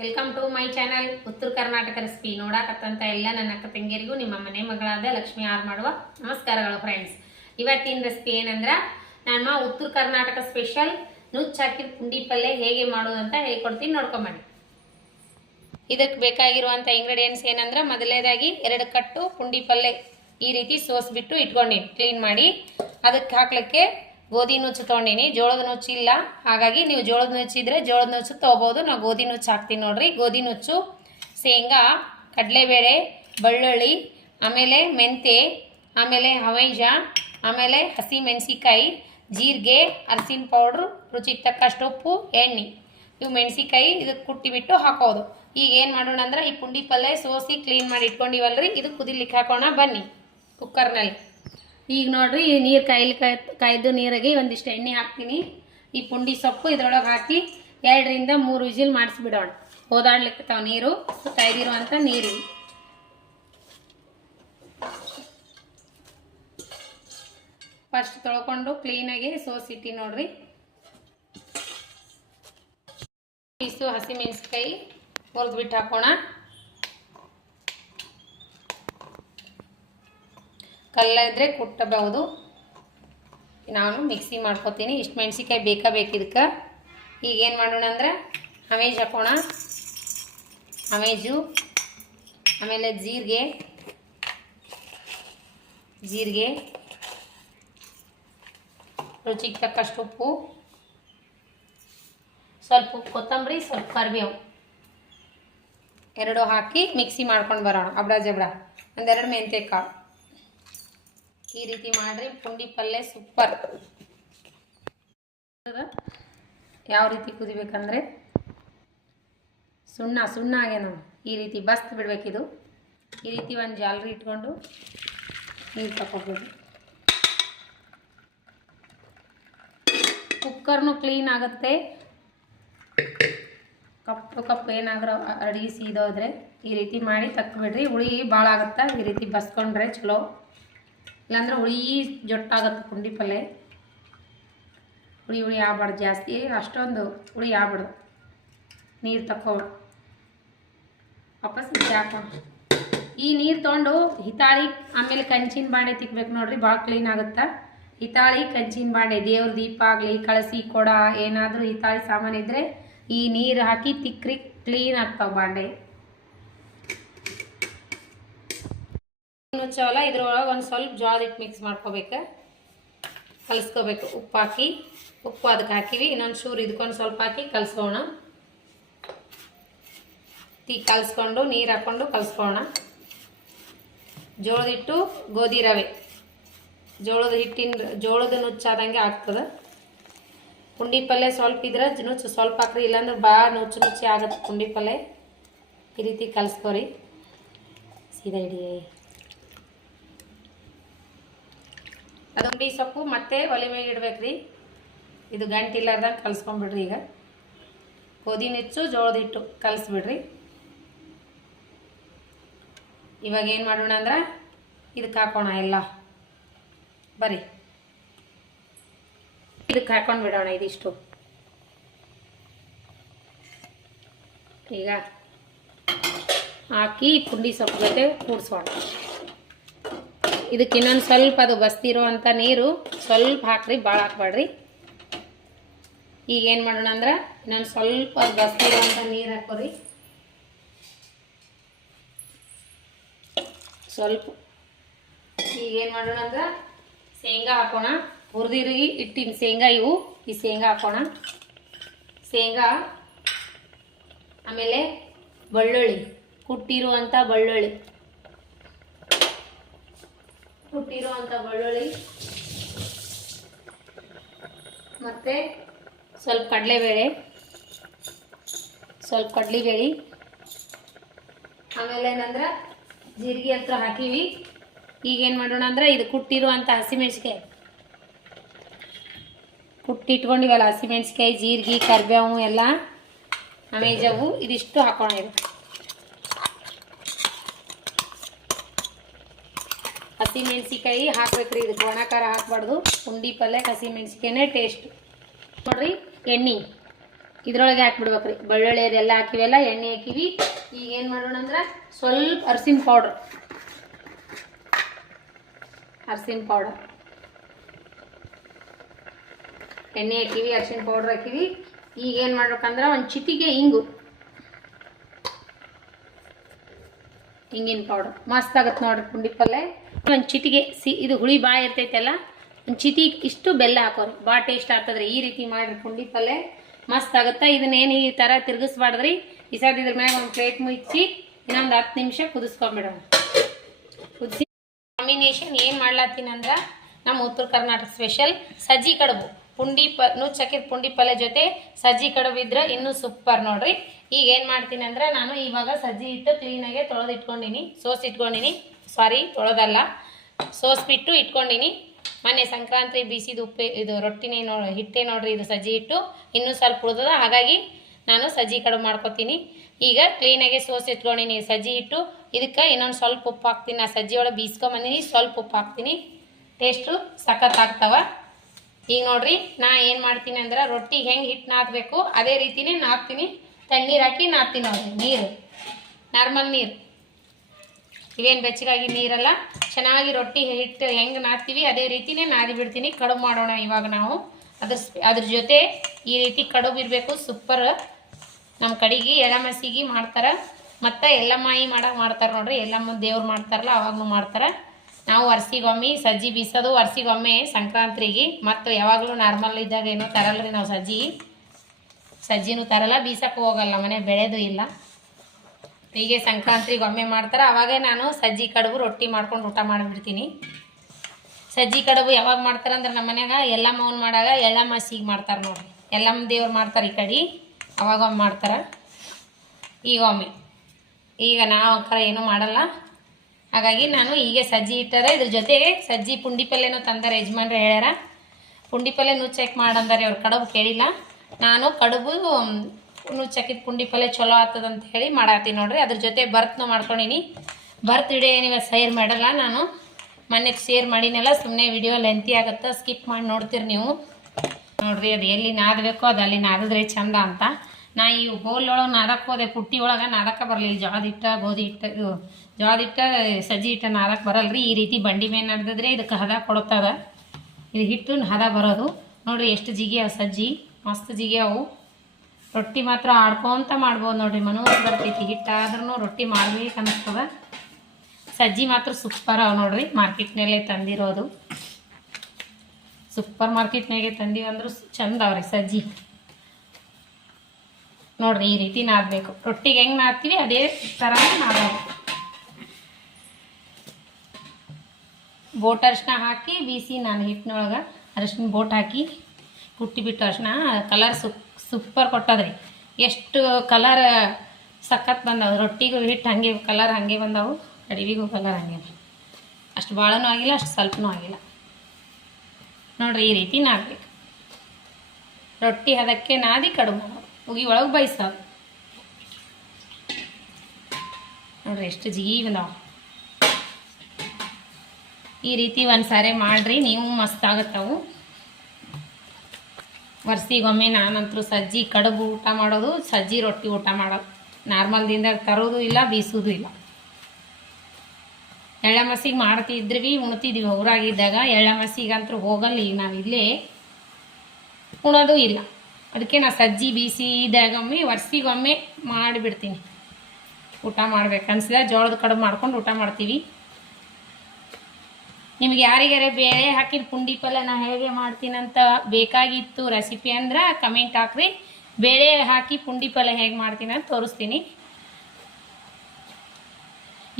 Welcome to my channel ಉತ್ತರ Karnataka recipe ನೋಡಾಕತ್ತಂತ ಎಲ್ಲ ನನ್ನ ಅಕ್ಕ ತಂಗಿಯರಿಗೂ ನಿಮ್ಮ ಮನೆ ಮಗಳಾದ ಲಕ್ಷ್ಮಿ ಆರ್ ಮಾಡುವ ನಮಸ್ಕಾರಗಳು ಫ್ರೆಂಡ್ಸ್ ಇವತ್ತಿನ ರೆಸಿಪಿ ಏನಂದ್ರೆ, ನಾನು ಉತ್ತರ ಕರ್ನಾಟಕ ಸ್ಪೆಷಲ್ ನುಚ್ಚು ಹಾಕಿದ ಪುಂಡಿ ಪಲ್ಯ ಹೇಗೆ ಮಾಡೋದು ಅಂತ ಹೇಳ್ಕೊಡ್ತೀನಿ, ನೋಡ್ಕೊಂಬನ್ನಿ. ಇದಕ್ಕೆ ಬೇಕಾಗಿರುವಂಥ ಇಂಗ್ರೀಡಿಯೆಂಟ್ಸ್ ಏನಂದ್ರೆ ಮೊದಲನೇದಾಗಿ ಎರಡು ಕಟ್ಟು ಪುಂಡಿ ಪಲ್ಯ ಈ ರೀತಿ ಸೋಸ್ಬಿಟ್ಟು ಇಟ್ಕೊಂಡಿ ಕ್ಲೀನ್ ಮಾಡಿ ಅದಕ್ಕೆ ಹಾಕ್ಲಿಕ್ಕೆ ಗೋಧಿ ನುಚ್ಚು ತೊಗೊಂಡಿನಿ. ಜೋಳದ ನುಚ್ಚು ಇಲ್ಲ. ಹಾಗಾಗಿ ನೀವು ಜೋಳದ ನುಚ್ಚು ಇದ್ರೆ ಜೋಳದ ನುಚ್ಚು ತೊಗೋಬೋದು ನಾವು ಗೋಧಿ ನುಚ್ಚು ಹಾಕ್ತೀನಿ ನೋಡ್ರಿ. ಗೋಧಿ ನುಚ್ಚು, ಶೇಂಗಾ, ಕಡಲೆಬೇಳೆ, ಬೆಳ್ಳುಳ್ಳಿ, ಆಮೇಲೆ ಮೆಂತೆ, ಆಮೇಲೆ ಹವೈಜ, ಆಮೇಲೆ ಹಸಿ ಮೆಣಸಿಕಾಯಿ ಜೀರಿಗೆ ಅರಸಿನ ಪೌಡ್ರು, ರುಚಿಗೆ ತಕ್ಕಷ್ಟು ಉಪ್ಪು, ಎಣ್ಣೆ. ಇವು ಮೆಣಸಿಕಾಯಿ ಇದಕ್ಕೆ ಕುಟ್ಟಿಬಿಟ್ಟು ಹಾಕೋದು. ಈಗ ಏನು ಮಾಡೋಣ ಅಂದ್ರೆ ಈ ಪುಂಡಿ ಪಲ್ಯ ಸೋಸಿ ಕ್ಲೀನ್ ಮಾಡಿ ಇಟ್ಕೊಂಡಿವಲ್ರಿ. ಇದು ಕುದಿಲಿಕ್ಕೆ ಹಾಕೋಣ. ಬನ್ನಿ. ಕುಕ್ಕರ್ನಲ್ಲಿ ಈಗ ನೋಡ್ರಿ ಈ ನೀರು ಕಾಯಿಲಿ ಕಾಯ್ ಕಾಯ್ದು ನೀರಾಗಿ ಒಂದಿಷ್ಟು ಎಣ್ಣೆ ಹಾಕ್ತೀನಿ. ಈ ಪುಂಡಿ ಸೊಪ್ಪು ಇದ್ರೊಳಗೆ ಹಾಕಿ ಎರಡರಿಂದ ಮೂರು ವಿಜಿಲ್ ಮಾಡಿಸ್ಬಿಡೋಣ. ಓದಾಡ್ಲಿಕ್ಕೆ ತಾವು ನೀರು ಕಾಯ್ದಿರುವಂಥ ನೀರು. ಫಸ್ಟ್ ತೊಳ್ಕೊಂಡು ಕ್ಲೀನಾಗಿ ಸೋಸಿಟ್ಟಿ ನೋಡ್ರಿ. ಪೀಸು ಹಸಿಮೆಣಸಿಕಾಯಿ ಹುರಿದ್ಬಿಟ್ಟು ಹಾಕೋಣ. ಕಲ್ಲ ಇದ್ರೆ ಕುಟ್ಟಬಹುದು. ನಾನು ಮಿಕ್ಸಿ ಮಾಡ್ಕೊತೀನಿ. ಇಷ್ಟು ಮೆಣಸಿಕಾಯಿ ಬೇಕಾ ಬೇಕು ಇದಕ್ಕೆ. ಈಗ ಏನು ಮಾಡೋಣ ಅಂದ್ರೆ ಅಮೇಜ್ ಹಾಕೋಣ. ಅಮೇಜು. ಆಮೇಲೆ ಜೀರಿಗೆ. ಜೀರಿಗೆ. ರುಚಿಗೆ ತಕ್ಕಷ್ಟು ಉಪ್ಪು. ಸ್ವಲ್ಪ ಕೊತ್ತಂಬರಿ, ಸ್ವಲ್ಪ ಕರಿಬೇವು. ಎರಡು ಹಾಕಿ ಮಿಕ್ಸಿ ಮಾಡ್ಕೊಂಡು ಬರೋಣ. ಅಬ್ಡ ಜಬ್ಡ ಒಂದೆರಡು ಮೆಂತ್ಯ ಕಾಳು ಈ ರೀತಿ ಮಾಡ್ರಿ, ಪುಂಡಿ ಪಲ್ಯ ಸೂಪರ್ ಯಾವ ರೀತಿ ಕುದಿಬೇಕಂದ್ರೆ? ಸುಣ್ಣ ಸುಣ್ಣ ಆಗೇನು ಈ ರೀತಿ ಬಸ್ತ್ ಬಿಡ್ಬೇಕಿದು ಈ ರೀತಿ ಒಂದು ಜಾಲರಿ ಇಟ್ಕೊಂಡು ನೀರು ತಗೋಬೋದು ಕುಕ್ಕರ್ನು ಕ್ಲೀನ್ ಆಗುತ್ತೆ. ಕಪ್ಪು ಕಪ್ಪು ಏನಾದರೂ ಅಡಿಗೆ ಸೀದೋದ್ರೆ ಈ ರೀತಿ ಮಾಡಿ ತಕ್ಬಿಡ್ರಿ. ಹುಳಿ ಭಾಳ ಆಗುತ್ತೆ ಈ ರೀತಿ ಬಸ್ಕೊಂಡ್ರೆ ಚಲೋ. ಇಲ್ಲಾಂದ್ರೆ ಹುಳಿ ಜೊಟ್ಟಾಗತ್ತೆ ಪುಂಡಿ ಪಲ್ಯ ಹುಳಿ ಹುಳಿ ಆಗ್ಬಾರ್ದು ಜಾಸ್ತಿ. ಅಷ್ಟೊಂದು ಹುಳಿ ಆಗ್ಬಿಡ್ದು ನೀರು ತಕ್ಕೊಬಿಡು. ವಾಪಸ್ ಯಾಕೆ ಈ ನೀರು ತೊಗೊಂಡು ಹಿತಾಳಿ ಆಮೇಲೆ ಕಂಚಿನ ಬಾಂಡೆ ತಿಕ್ಬೇಕು ನೋಡ್ರಿ ಭಾಳ ಕ್ಲೀನ್ ಆಗುತ್ತೆ? ಹಿತಾಳಿ, ಕಂಚಿನ ಬಾಂಡೆ ದೇವ್ರ ದೀಪ ಆಗಲಿ, ಕಳಸಿ ಕೊಡ, ಏನಾದರೂ ಹಿತಾಳಿ ಸಾಮಾನು ಇದ್ದರೆ ಈ ನೀರು ಹಾಕಿ ತಿಕ್ಕ್ರಿ ಕ್ಲೀನ್ ಆಗ್ತಾವೆ ಬಾಂಡೆ ನುಚ್ಚವಲ್ಲ, ಇದ್ರೊಳಗೆ ಒಂದು ಸ್ವಲ್ಪ ಜೋಳದ ಹಿಟ್ಟು ಮಿಕ್ಸ್ ಮಾಡ್ಕೋಬೇಕು. ಕಲಿಸ್ಕೋಬೇಕು, ಉಪ್ಪು ಹಾಕಿ. ಉಪ್ಪು ಅದಕ್ಕೆ ಹಾಕಿವಿ, ಇನ್ನೊಂದು ಚೂರು ಇದಕ್ಕೊಂದು ಸ್ವಲ್ಪ ಹಾಕಿ ಕಲಿಸ್ಕೋಣ ಟೀ ಕಲಿಸ್ಕೊಂಡು, ನೀರು ಹಾಕ್ಕೊಂಡು ಕಲಿಸ್ಕೋಣ ಜೋಳದ ಹಿಟ್ಟು, ಗೋಧಿ ರವೆ. ಜೋಳದ ಹಿಟ್ಟಿನ, ಜೋಳದ ನುಚ್ಚಾದಂಗೆ ಆಗ್ತದೆ. ಪುಂಡಿ ಪಲ್ಯ ಸ್ವಲ್ಪ ಇದ್ರೆ ನುಚ್ಚು, ಸ್ವಲ್ಪ ಹಾಕ್ರಿ, ಇಲ್ಲಾಂದ್ರೆ ಭಾಳ ನುಚ್ಚು ನುಚ್ಚಿ ಆಗುತ್ತೆ ಪುಂಡಿ ಪಲ್ಯ. ಈ ರೀತಿ ಕಲಿಸ್ಕೋರಿ. ಸೀದಾ ಹಿಡಿ ಅದೊಂದು ಸೊಪ್ಪು, ಮತ್ತೆ ಒಲೆ ಮೇಲೆ ಇಡ್ಬೇಕ್ರಿ. ಇದು ಗಂಟಿಲ್ಲಾರ್ದಂಗೆ ಕಲಿಸ್ಕೊಂಬಿಡ್ರಿ ಈಗ. ಗೋಧಿ ನುಚ್ಚು ಜೋಳದ ಹಿಟ್ಟು ಕಲಿಸ್ಬಿಡ್ರಿ. ಇವಾಗ ಏನು ಮಾಡೋಣ ಅಂದ್ರೆ ಇದಕ್ಕೆ ಹಾಕೋಣ ಎಲ್ಲ. ಬರಿ ಇದಕ್ಕೆ ಹಾಕೊಂಡು ಬಿಡೋಣ ಇದಿಷ್ಟು. ಈಗ ಹಾಕಿ ಪುಂಡಿ ಸೊಪ್ಪು ಜೊತೆ ಕೂಡಿಸೋಣ. ಇದಕ್ಕೆ ಇನ್ನೊಂದು ಸ್ವಲ್ಪ ಅದು ಬಸ್ತಿರೋ ಅಂಥ ನೀರು ಸ್ವಲ್ಪ ಹಾಕ್ರಿ ಭಾಳ ಹಾಕ್ಬೇಡ್ರಿ. ಈಗ ಏನು ಮಾಡೋಣ ಅಂದ್ರೆ ಇನ್ನೊಂದು ಸ್ವಲ್ಪ ಅದು ಬಸ್ತಿರೋ ನೀರು ಹಾಕೋರಿ. ಸ್ವಲ್ಪ. ಈಗ ಏನು ಮಾಡೋಣ ಅಂದ್ರೆ ಶೇಂಗಾ ಹಾಕೋಣ. ಹುರಿದಿರುಗಿ ಇಟ್ಟಿನ ಶೇಂಗಾ ಇವು, ಈ ಶೇಂಗಾ ಹಾಕೋಣ. ಶೇಂಗಾ, ಆಮೇಲೆ ಬೆಳ್ಳುಳ್ಳಿ ಕುಟ್ಟಿರುವಂಥ ಬೆಳ್ಳುಳ್ಳಿ. ಕುಟ್ಟಿರುವಂಥ ಬೆಳ್ಳುಳ್ಳಿ. ಮತ್ತು ಸ್ವಲ್ಪ ಕಡಲೆಬೇಳೆ ಸ್ವಲ್ಪ ಕಡಲೆಬೇಳೆ. ಆಮೇಲೆ ಏನಂದ್ರೆ ಜೀರಿಗೆ ಹತ್ರ ಹಾಕಿವಿ. ಈಗೇನು ಮಾಡೋಣ ಅಂದ್ರೆ ಇದು ಕುಟ್ಟಿರುವಂಥ ಹಸಿಮೆಣ್ಸಿಕಾಯಿ ಕುಟ್ಟಿಟ್ಕೊಂಡಿವಲ್ಲ ಹಸಿಮೆಣ್ಸಿಕಾಯಿ ಜೀರಿಗೆ, ಕರಿಬೇವು ಎಲ್ಲ. ಅಮೇಜವು ಇದಿಷ್ಟು ಹಾಕೋಣ ಇದು. ಹಸಿ ಮೆಣಸಿಕಾಯಿ ಹಾಕ್ಬೇಕ್ರಿ. ಇದಕ್ಕೆ ಒಣ ಖಾರ ಹಾಕ್ಬಾರ್ದು ಪುಂಡಿ ಹಸಿ ಮೆಣಸಿಕಾಯಿನೇ ಟೇಸ್ಟ್ ನೋಡ್ರಿ, ಎಣ್ಣೆ. ಇದ್ರೊಳಗೆ ಹಾಕ್ಬಿಡ್ಬೇಕ್ರಿ. ಬೆಳ್ಳುಳ್ಳಿ ಅದೆಲ್ಲ ಹಾಕಿವೆಲ್ಲ, ಎಣ್ಣೆ ಹಾಕಿವಿ. ಈಗ ಏನು ಮಾಡೋಣ ಅಂದ್ರೆ ಸ್ವಲ್ಪ ಅರ್ಸಿನ ಪೌಡ್ರ್ ಅರ್ಸಿನ ಪೌಡರ್ ಎಣ್ಣೆ ಹಾಕಿವಿ ಅರ್ಶಿನ ಪೌಡ್ರ್ ಹಾಕಿವಿ. ಈಗ ಏನು ಮಾಡ್ಬೇಕಂದ್ರೆ ಒಂದು ಚಿಟಿಗೆ ಹಿಂಗು ಹಿಂಗಿನ ಪೌಡರ್ ಮಸ್ತ್ ಆಗತ್ತೆ ನೋಡ್ರಿ ಪುಂಡಿ ಪಲ್ಯ ಒಂದು ಚಿಟಿಗೆ ಸಿ ಇದು ಹುಳಿ ಭಾಳ ಇರ್ತೈತಲ್ಲ, ಒಂದು ಚಿಟಿ ಇಷ್ಟು ಬೆಲ್ಲ ಹಾಕೋರು. ಭಾಳ ಟೇಸ್ಟ್ ಆಗ್ತದ್ರಿ. ಈ ರೀತಿ ಮಾಡಿರಿ ಪುಂಡಿ ಪಲ್ಯ ಮಸ್ತ್ ಆಗುತ್ತೆ? ಇದನ್ನೇನು ಈ ಥರ ತಿರ್ಗಿಸ್ಬಾರ್ದ್ರಿ? ಈ ಸೈಡ್ ಇದ್ರ ಮ್ಯಾಗ ಒಂದು ಪ್ಲೇಟ್ ಮುಚ್ಚಿ ಇನ್ನೊಂದು ಹತ್ತು ನಿಮಿಷ ಕುದಿಸ್ಕೊಂಬಿಡೋಣ. ಕುದಿಸಿ ಕಾಂಬಿನೇಷನ್ ಏನು ಮಾಡ್ಲಾತೀನಂದ್ರೆ ನಮ್ಮ ಉತ್ತರ ಕರ್ನಾಟಕ ಸ್ಪೆಷಲ್ ಸಜ್ಜಿ ಕಡುಬು. ಪುಂಡಿ ಪ ನುಚ್ಚಕ್ಕಿದ ಪುಂಡಿ ಪಲ್ಯ ಜೊತೆ ಸಜ್ಜಿ ಕಡುಬು ಇದ್ರೆ ಇನ್ನೂ ಸೂಪರ್ ನೋಡ್ರಿ. ಈಗ ಏನು ಮಾಡ್ತೀನಿ ಅಂದ್ರೆ ನಾನು ಇವಾಗ ಸಜ್ಜಿ ಇಟ್ಟು ಕ್ಲೀನಾಗೆ ತೊಳೆದು ಇಟ್ಕೊಂಡಿನಿ ಸೋಸಿ ಇಟ್ಕೊಂಡಿನಿ. ಸಾರಿ ತೊಳೆದಲ್ಲ ಸೋಸ್ಬಿಟ್ಟು ಇಟ್ಕೊಂಡಿನಿ. ಮೊನ್ನೆ ಸಂಕ್ರಾಂತಿ ಬೀಸಿದ ಉಪ್ಪೆ, ಇದು ರೊಟ್ಟಿನೇ ನೋ, ಹಿಟ್ಟೆ ನೋಡ್ರಿ, ಇದು ಸಜ್ಜಿ ಹಿಟ್ಟು. ಇನ್ನೂ ಸ್ವಲ್ಪ ಉಳಿದದ, ಹಾಗಾಗಿ ನಾನು ಸಜ್ಜಿ ಕಡುಬು ಮಾಡ್ಕೊತೀನಿ. ಈಗ ಕ್ಲೀನಾಗಿ ಸೋಸ್ ಇಟ್ಕೊಂಡಿನಿ, ಸಜ್ಜಿ ಹಿಟ್ಟು. ಇದಕ್ಕೆ ಇನ್ನೊಂದು ಸ್ವಲ್ಪ ಉಪ್ಪು ಹಾಕ್ತೀನಿ. ನಾ ಸಜ್ಜಿ ಒಳಗೆ ಬೀಸ್ಕೊಂಬಂದಿನಿ, ಸ್ವಲ್ಪ ಉಪ್ಪು ಹಾಕ್ತೀನಿ. ಟೇಸ್ಟು ಸಖತ್ ಆಗ್ತಾವ. ಈಗ ನೋಡ್ರಿ, ನಾ ಏನು ಮಾಡ್ತೀನಿ ಅಂದ್ರೆ ರೊಟ್ಟಿ ಹೆಂಗೆ ಹಿಟ್ಟು ನಾದಬೇಕು, ಅದೇ ರೀತಿನೇ ನಾದ್ತೀನಿ. ತಣ್ಣೀರು ಹಾಕಿ ನಾದ್ತೀನಿ ನೋಡ್ರಿ ನೀರು. ನಾರ್ಮಲ್ ನೀರು. ಇವೇನು ಬೆಚ್ಚಗಾಗಿ ನೀರಲ್ಲ? ಚೆನ್ನಾಗಿ ರೊಟ್ಟಿ ಹಿಟ್ಟು ಹೆಂಗೆ ನಾದ್ತೀವಿ, ಅದೇ ರೀತಿನೇ ನಾದಿ ಬಿಡ್ತೀನಿ, ಕಡುಬು ಮಾಡೋಣ ಇವಾಗ ನಾವು. ಅದ್ರ ಅದ್ರ ಜೊತೆ ಈ ರೀತಿ ಕಡುಬು ಇರಬೇಕು ಸೂಪರ್ ನಮ್ಮ ಕಡೆಗೆ ಎಳಮಸಿಗೆ ಮಾಡ್ತಾರೆ. ಮತ್ತು ಎಲ್ಲಮ್ಮಾಯಿ ಮಾಡಕ್ಕೆ ಮಾಡ್ತಾರೆ ನೋಡ್ರಿ ಎಲ್ಲಮ್ಮ ದೇವ್ರು ಮಾಡ್ತಾರಲ್ಲ ಅವಾಗೂ ಮಾಡ್ತಾರೆ. ನಾವು ವರ್ಷಿಗೊಮ್ಮೆ ಸಜ್ಜಿ ಬೀಸೋದು ವರ್ಷಿಗೊಮ್ಮೆ ಸಂಕ್ರಾಂತಿಗೆ ಮತ್ತು ಯಾವಾಗಲೂ ನಾರ್ಮಲ್ ಇದ್ದಾಗ ಏನೋ ರೀ ನಾವು ಸಜ್ಜಿ. ಸಜ್ಜಿನೂ ತರಲ್ಲ ಬೀಸಕ್ಕೆ ಹೋಗಲ್ಲ, ಮನೆ ಬೆಳೆದು ಇಲ್ಲ. ಹೀಗೆ ಸಂಕ್ರಾಂತಿಗೆ ಒಮ್ಮೆ ಮಾಡ್ತಾರೆ. ಆವಾಗ ನಾನು ಸಜ್ಜಿ ಕಡುಬು ರೊಟ್ಟಿ ಮಾಡ್ಕೊಂಡು ಊಟ ಮಾಡಿಬಿಡ್ತೀನಿ. ಸಜ್ಜಿ ಕಡುಬು ಯಾವಾಗ ಮಾಡ್ತಾರೆ ಅಂದ್ರೆ ನಮ್ಮ ಮನ್ಯಾಗ ಎಲ್ಲಮ್ಮ ಅವ್ನು ಮಾಡಾಗ ಎಲ್ಲ ಸಿಗಿ ಮಾಡ್ತಾರೆ ನೋಡ್ರಿ. ಎಲ್ಲಮ್ಮ ದೇವ್ರು ಮಾಡ್ತಾರೆ ಈ ಕಡೆ. ಅವಾಗ ಒಮ್ಮೆ ಮಾಡ್ತಾರೆ. ಈಗ ಒಮ್ಮೆ. ಈಗ ನಾವು ಆ ಥರ ಏನೂ ಮಾಡಲ್ಲ. ಹಾಗಾಗಿ ನಾನು ಹೀಗೆ ಸಜ್ಜಿ ಇಟ್ಟರೆ ಇದ್ರ ಜೊತೆಗೆ ಸಜ್ಜಿ ಪುಂಡಿ ಪಲ್ಯನೂ ತಂದಾರೆ ಯಜಮಾನ್ರು ಹೇಳ್ಯಾರ. ಪುಂಡಿ ಪಲ್ಯನೂ ಚೆಕ್ ಮಾಡಂದಾರೆ ಅವ್ರು ಕಡುಬು ಕೇಳಿಲ್ಲ. ನಾನು ಕಡುಬು ನುಚ್ಚಕ್ಕಿದ ಪುಂಡಿ ಪಲ್ಯ ಚಲೋ ಆಗ್ತದ ಅಂತ ಹೇಳಿ ಮಾಡಾತೀನಿ ನೋಡ್ರಿ. ಅದ್ರ ಜೊತೆ ಬರ್ತ್ನ ಮಾಡ್ಕೊಂಡಿನಿ. ಬರ್ತ್ ವಿಡಿಯೋ ಏನಿವ ಶೇರ್ ಮಾಡಲ್ಲ ನಾನು. ಮೊನ್ನೆ ಶೇರ್ ಮಾಡಿನಲ್ಲ ಸುಮ್ಮನೆ ವಿಡಿಯೋ ಲೆಂತಿ ಆಗುತ್ತೆ ಸ್ಕಿಪ್ ಮಾಡಿ ನೋಡ್ತೀರಿ ನೀವು. ನೋಡ್ರಿ, ಅದು ಎಲ್ಲಿ ನಾದಬೇಕೋ, ಅದು ಅಲ್ಲಿ ನಾದಿದ್ರೆ ಚಂದ ಅಂತ. ನಾ ಈ ಹೋಲ್ ಒಳಗೆ ನಾದಕ್ಕೆ ಹೋದೆ, ಪುಟ್ಟಿ ಒಳಗೆ ನಾದಕ್ಕೆ ಬರಲಿಲ್ಲ. ಜೋಳದ ಹಿಟ್ಟ, ಗೋಧಿ ಹಿಟ್ಟ, ಇದು ಜೋಳದ ಹಿಟ್ಟ, ಸಜ್ಜಿ ಹಿಟ್ಟ ನಾದಕ್ಕೆ ಬರಲ್ರಿ. ಈ ರೀತಿ ಬಂಡಿ ಮೇಲೆ ನಡೆದಿದ್ರೆ ಇದಕ್ಕೆ ಹದ ಕೊಡುತ್ತದ. ಇದು ಹಿಟ್ಟು ಹದ ಬರೋದು. ನೋಡ್ರಿ, ಎಷ್ಟು ಜಿಗಿ ಅವ ಸಜ್ಜಿ. ಮಸ್ತ್ ಜಿಗಿ ಅವು. ರೊಟ್ಟಿ ಮಾತ್ರ ಆಡ್ಕೊಂತ ಮಾಡ್ಬೋದು ನೋಡ್ರಿ ಮನೋಸ್ ಬರ್ತೈತಿ. ಹಿಟ್ಟಾದ್ರೂ ರೊಟ್ಟಿ ಮಾಡ್ಬೇಕು ಅನ್ನಿಸ್ತದ ಸಜ್ಜಿ ಮಾತ್ರ ಸೂಪರ್ ಅವ ನೋಡ್ರಿ. ಮಾರ್ಕೆಟ್ನಲ್ಲೇ ತಂದಿರೋದು. ಸೂಪರ್ ಮಾರ್ಕೆಟ್ನಾಗೆ ತಂದೀವಿ ಅಂದ್ರೆ ಚಂದ ಅವ್ರಿ ಸಜ್ಜಿ. ನೋಡ್ರಿ ಈ ರೀತಿ ನಾದಬೇಕು. ರೊಟ್ಟಿಗೆ ಹೆಂಗೆ ನಾದ್ತೀವಿ ಅದೇ ಥರ ನಾದಬೇಕು. ಬೋಟ್ ಅರಿಶಿನ ಹಾಕಿ, ಬೀಸಿ ನಾನು ಹಿಟ್ಟಿನೊಳಗೆ ಅರಿಶಿನ ಬೋಟ್ ಹಾಕಿ. ಕುಟ್ಟಿ ಬಿಟ್ಟು ಅರಿಶಿನ ಕಲರ್ ಸುಪ್ ಸೂಪರ್ ಕೊಟ್ಟದ್ರಿ. ಎಷ್ಟು ಕಲರ್ ಸಖತ್ ಬಂದವು. ರೊಟ್ಟಿಗೂ ಹಿಟ್ಟು ಹಾಗೆ ಕಲರ್ ಹಾಗೆ ಬಂದವು. ಅಡಿವಿಗೂ ಕಲರ್ ಹಾಗೆ ಅಷ್ಟು ಭಾಳನೂ ಆಗಿಲ್ಲ, ಅಷ್ಟು ಸ್ವಲ್ಪನೂ ಆಗಿಲ್ಲ. ನೋಡ್ರಿ, ಈ ರೀತಿ ನಾದಬೇಕು ರೊಟ್ಟಿ ಅದಕ್ಕೆ ನಾದಿ ಕಡುಬು ಉಗಿ ಒಳಗೆ ಬೈಸೋದು. ನೋಡ್ರಿ, ಎಷ್ಟು ಜಿಗಿ ಬಂದವು. ಈ ರೀತಿ ಒಂದು ಸಾರಿ ಮಾಡಿರಿ, ನೀವು ಮಸ್ತ್ ಆಗತ್ತವು. ವರ್ಷಿಗೊಮ್ಮೆ ನಾನಂತರೂ ಸಜ್ಜಿ, ಕಡುಬು ಊಟ ಮಾಡೋದು, ಸಜ್ಜಿ ರೊಟ್ಟಿ ಊಟ ಮಾಡೋದು. ನಾರ್ಮಲ್ ದಿನದಾಗ ತರೋದು ಇಲ್ಲ, ಬೀಸೋದು ಇಲ್ಲ. ಎಳ್ಳಮಸಿಗೆ ಮಾಡ್ತಿದ್ರಿ ಉಣ್ತಿದ್ವಿ. ಊರಾಗಿದ್ದಾಗ ಎಳ್ಳಮಸಿಗಂತೂ ಹೋಗಲ್ಲ ಈಗ ನಾವು ಇಲ್ಲೇ ಉಣೋದು ಇಲ್ಲ. ಅದಕ್ಕೆ ನಾ ಸಜ್ಜಿ ಬೀಸಿದಾಗೊಮ್ಮೆ ವರ್ಷಿಗೊಮ್ಮೆ ಮಾಡಿಬಿಡ್ತೀನಿ. ಊಟ ಮಾಡ್ಬೇಕು ಅನ್ಸಿದ ಜೋಳದ ಕಡುಬು ಮಾಡ್ಕೊಂಡು ಊಟ ಮಾಡ್ತೀವಿ. ನಿಮ್ಗೆ ಯಾರಿಗಾರ ಬೇರೆ ಹಾಕಿದ ಪುಂಡಿ ಪಲ್ಯ ನಾ ಹೇಗೆ ಮಾಡ್ತೀನಂತ ಬೇಕಾಗಿತ್ತು ರೆಸಿಪಿ ಅಂದ್ರೆ ಕಮೆಂಟ್ ಹಾಕ್ರಿ. ಬೇಳೆ ಹಾಕಿ ಪುಂಡಿ ಪಲ್ಯ ಹೇಗೆ ಮಾಡ್ತೀನಿ ಅಂತ ತೋರಿಸ್ತೀನಿ.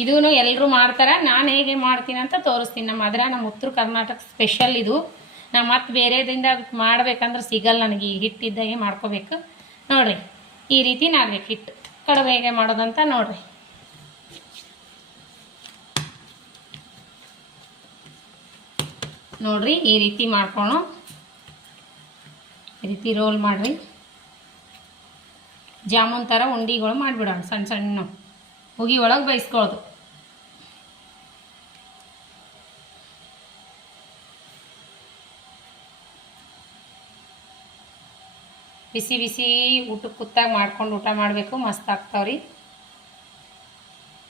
ಇದೂ ಎಲ್ಲರೂ ಮಾಡ್ತಾರೆ, ನಾನು ಹೇಗೆ ಮಾಡ್ತೀನಿ ಅಂತ ತೋರಿಸ್ತೀನಿ. ನಮ್ಮ ಅದರ ನಮ್ಮ ಉತ್ತರ ಕರ್ನಾಟಕ ಸ್ಪೆಷಲ್ ಇದು. ನಾ ಮತ್ತೆ ಬೇರೆದಿಂದ ಮಾಡ್ಬೇಕಂದ್ರೆ ಸಿಗಲ್ಲ ನನಗೆ, ಈ ಹಿಟ್ಟಿದ್ದಾಗೆ ಮಾಡ್ಕೋಬೇಕು. ನೋಡ್ರಿ, ಈ ರೀತಿ ನಾಡ್ಬೇಕು ಹಿಟ್ಟು ಕಡುಬು ಹೇಗೆ ಮಾಡೋದಂತ ನೋಡ್ರಿ. ನೋಡ್ರಿ, ಈ ರೀತಿ ಮಾಡ್ಕೊಳೋ. ಈ ರೀತಿ ರೋಲ್ ಮಾಡಿರಿ. ಜಾಮೂನ್ ಥರ ಉಂಡಿಗಳು ಮಾಡಿಬಿಡೋಣ, ಸಣ್ಣ ಸಣ್ಣ. ಹುಗಿ ಒಳಗೆ ಬೇಯಿಸ್ಕೊಳ್ಳೋದು ಬಿಸಿ ಬಿಸಿ ಊಟಕ್ಕೆ ಕುತ್ತಾಗಿ ಮಾಡ್ಕೊಂಡು ಊಟ ಮಾಡಬೇಕು, ಮಸ್ತ್ ಆಗ್ತಾವ್ರಿ.